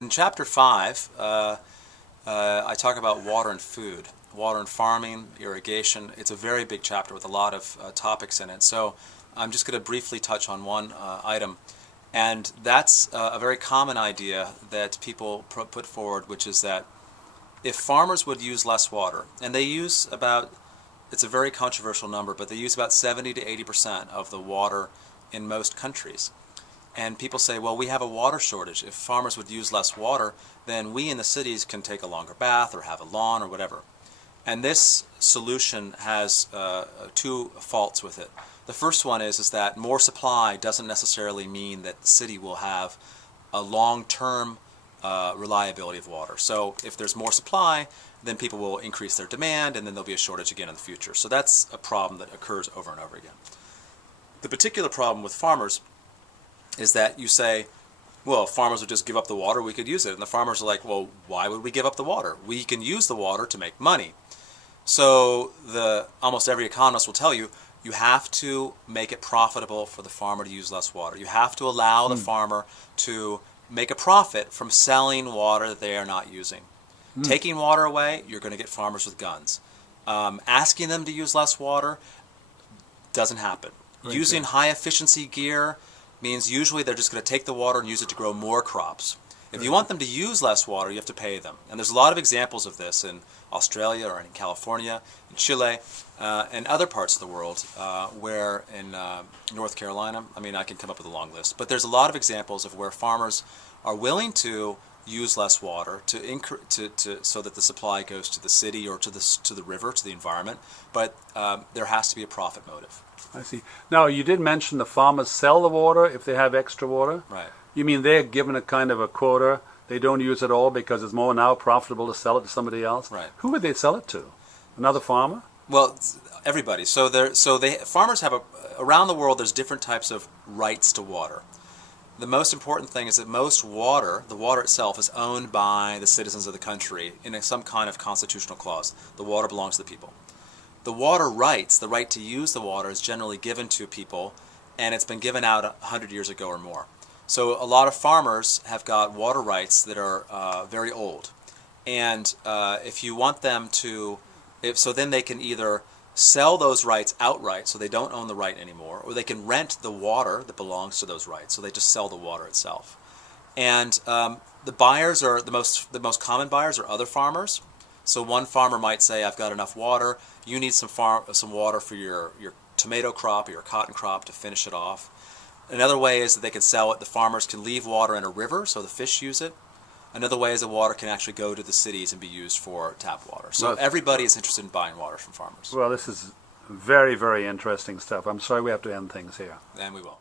In Chapter 5, I talk about water and food, water and farming, irrigation. It's a very big chapter with a lot of topics in it. So I'm just going to briefly touch on one item. And that's a very common idea that people put forward, which is that if farmers would use less water, and they use about, it's a very controversial number, but they use about 70 to 80% of the water in most countries. And people say, well, we have a water shortage. If farmers would use less water, then we in the cities can take a longer bath or have a lawn or whatever. And this solution has two faults with it. The first one is that more supply doesn't necessarily mean that the city will have a long-term reliability of water. So if there's more supply, then people will increase their demand, and then there'll be a shortage again in the future. So that's a problem that occurs over and over again. The particular problem with farmers is that you say, well, if farmers would just give up the water, we could use it. And the farmers are like, well, why would we give up the water? We can use the water to make money. So almost every economist will tell you, you have to make it profitable for the farmer to use less water. You have to allow the farmer to make a profit from selling water that they are not using. Taking water away, you're going to get farmers with guns. Asking them to use less water doesn't happen. Using high efficiency gear means usually they're just going to take the water and use it to grow more crops. If you want them to use less water, you have to pay them. And there's a lot of examples of this in Australia or in California, in Chile, and other parts of the world, where in North Carolina, I mean, I can come up with a long list. But there's a lot of examples of where farmers are willing to use less water so that the supply goes to the city or to the river, to the environment. But there has to be a profit motive. I see. Now, you did mention the farmers sell the water if they have extra water. Right. You mean they're given a kind of a quota, they don't use it all because it's more now profitable to sell it to somebody else? Right. Who would they sell it to? Another farmer? Well, everybody. Farmers have around the world, there's different types of rights to water. The most important thing is that most water, the water itself, is owned by the citizens of the country in some kind of constitutional clause. The water belongs to the people. The water rights, the right to use the water, is generally given to people, and it's been given out 100 years ago or more. So a lot of farmers have got water rights that are very old. And if you want them to, so then they can either sell those rights outright, so they don't own the right anymore, or they can rent the water that belongs to those rights, so they just sell the water itself. And the buyers are, the most common buyers are other farmers. So one farmer might say, I've got enough water, you need some water for your tomato crop or your cotton crop to finish it off. Another way is that they can sell it, the farmers can leave water in a river so the fish use it. Another way is that water can actually go to the cities and be used for tap water. So everybody is interested in buying water from farmers. Well, this is very, very interesting stuff. I'm sorry we have to end things here. And we will.